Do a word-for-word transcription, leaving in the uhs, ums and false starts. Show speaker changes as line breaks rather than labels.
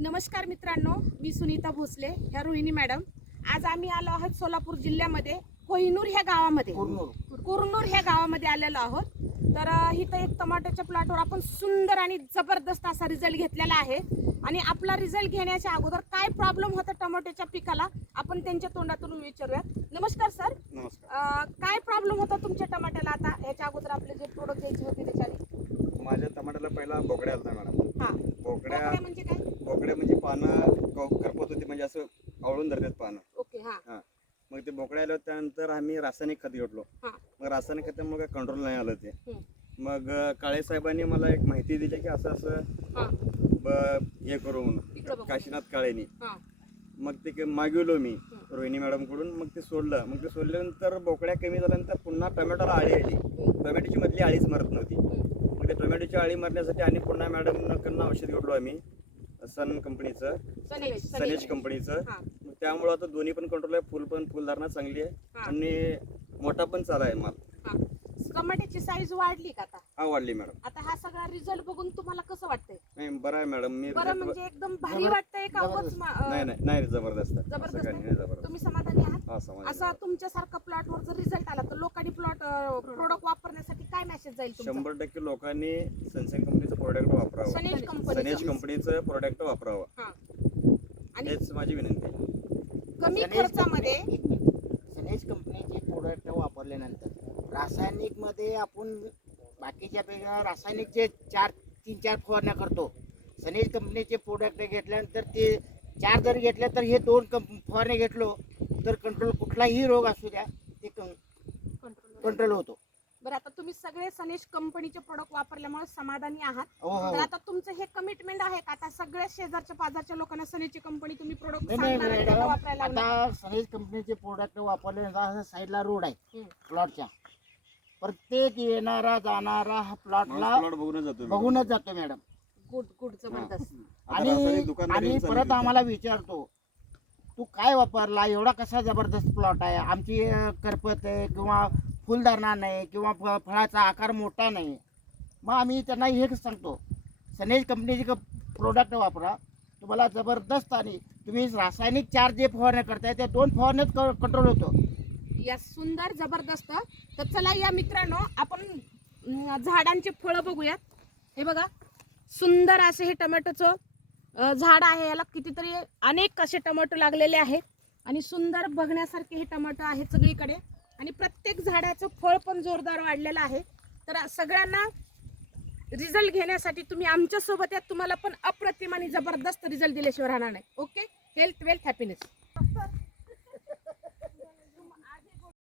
नमस्कार मित्रांनो, मी सुनीता भोसले, ह्या रोहिणी मॅडम. आज आम्ही आलो आहोत सोलापूर जिल्ह्यामध्ये कोहिनूर ह्या गावामध्ये कुरनूर ह्या गावामध्ये आलेलो आहोत. तर इथं एक टमाट्याच्या प्लॉटवर आपण सुंदर आणि जबरदस्त असा रिझल्ट घेतलेला आहे. आणि आपला रिझल्ट घेण्याच्या अगोदर काय प्रॉब्लेम होता टमाट्याच्या पिकाला आपण त्यांच्या तोंडातून विचारूया. नमस्कार सर.
नमस्कार.
काय प्रॉब्लेम होता तुमच्या टमाट्याला आता ह्याच्या अगोदर आपले जे प्रोडक्ट घ्यायचे होते त्याच्या?
माझ्या टमाट्याला पहिला बोकड्या आलता मॅडम.
हा,
बोकड्या
बोकड्या म्हणजे काय?
बोकड्या म्हणजे पानं क- करपत होती, म्हणजे असं आवळून धरतात पानं.
ओके. हा
हा, मग ते बोकड्या आल्या त्यानंतर आम्ही रासायनिक खत घेतलो.
हा
मग रासायनिक खतामुळे काय कंट्रोल नाही आलं ते.
हम्म.
मग अं, काळे साहेबांनी मला एक माहिती दिली की असं असं
हा
ब- हे करू
इकडं
म्हणून,
बघा.
काशीनाथ काळेनी.
हा
मग ते के- मागवलो मी रोहिणी मॅडम कडून. मग ते सोडलं. मग ते सोडल्यानंतर बोकड्या कमी झाल्यानंतर पुन्हा टोमॅटोला आळी आली. टोमॅटोची मधली आळीच मरत नव्हती. मग ते टोमॅटोची आळी मरण्यासाठी आणि पुन्हा मॅडमकडनं औषध घेतलो आम्ही, सन कंपनीचं,
सनेज
सनेज कंपनीचं.
हा
मग त्यामुळं आता दोन्ही पण कंट्रोल आहे. फुल पण फुलधारणा चांगली आहे
हा.
आणि मोठा पण चाला आहे माल.
हा. टमाट्याची साईज वाढली का आता?
हा, वाढली मॅडम.
आता हा सगळा रिझल्ट बघून तुम्हाला कसं वाटतंय?
नाही, बरं आहे मॅडम. मी
बरं
result-
म्हणजे एकदम भारी वाटतंय का? उगाच मा- अं,
नाही नाही नाही जबरदस्त आहे. असं
जबरदस्त
काही
आहे?
नाही, जबरदस्त.
तुम्ही समाधानी आहात?
हा, समाज
असा तुमच्यासारखा प्लॉटवर जर रिझल्ट आला तर लोकांनी प्लॉट प्रोडक्ट वापरण्यासाठी काय मेसेज जाईल तुमचा?
शंभर टक्के लोकांनी सनसेन कंपनीचं प्रोडक्ट वापरावं.
सनेज
सनेज
कंपनी
कंपनीचं प्रोडक्ट वापरावं,
हा. आणि
हेच माझी विनंती आहे.
कमी
सनेज
खर्चामध्ये
कंपनी- एक मिनिट. सनेज कंपनीचे प्रोडक्ट वापरल्यानंतर रासायनिक मध्ये आपण बाकीच्या पेक्षा रासायनिकचे चार तीन चार फवारण्या करतो. सनेज कंपनीचे प्रोडक्ट घेतल्यानंतर ते चार जर घेतले तर हे दोन कंप फवारण्या घेतलो तर कंट्रोल, कुठलाही रोग असू द्या ते
कंट्रोल.
कंट्रोल होतो.
बरं, आता तुम्ही सगळे सनेज कंपनीचे प्रोडक्ट वापरल्यामुळे समाधानी आहात.
हो हो
तर आता तुमचं हे कमिटमेंट आहे का आता सगळ्या शेजारच्या पाजारच्या लोकांना सनेजची कंपनी तुम्ही प्रोडक्ट
नाही नाही
सांगणार आणि
मॅडम,
त्यांना वापरायला लावणार?
आता सनेज कंपनीचे प्रोडक्ट वापरल्यानंतर साईडला रोड आहे
हम्म.
प्लॉटच्या. प्रत्येक येणारा जाणारा हा प्लॉटला
प्लॉट बघूनच जातो मी.
बघूनच जातो मॅडम.
गुड गुड, जबरदस्त.
आता
आणि
रासायनिक दुकानदारी
आणि
चालू
परत
केली.
आम्हाला विचारतो तू काय वापरला, एवढा कसा जबरदस्त प्लॉट आहे, आमची अं, करपत आहे किंवा फुलधारणा नाही किंवा फ- फळाचा आकार मोठा नाही. मग आम्ही त्यांना हेच सांगतो, सनेज कंपनीचे प्रोडक्ट वापरा, तुम्हाला जबरदस्त. आणि तुम्ही रासायनिक चार जे फवारण्या करताय त्या दोन फवारण्यात कंट्रोल होतो.
या सुंदर जबरदस्त. तर चला या मित्रांनो, आपण अं, झाडांचे फळं बघूयात. हे बघा, सुंदर असे हे टोमॅटोचं अं, झाड आहे. याला कितीतरी अनेक असे टोमॅटो लागलेले आहेत आणि सुंदर बघण्यासारखे हे टोमॅटो आहेत सगळीकडे. आणि प्रत्येक झाडाचं फळ पण जोरदार वाढलेलं आहे. तर सगळ्यांना रिझल्ट घेण्यासाठी तुम्ही आमच्या सोबत या. तुम्हाला पण अप्रतिम आणि जबरदस्त रिझल्ट दिल्याशिवाय राहणार नाही. ओके. Health, wealth, happiness.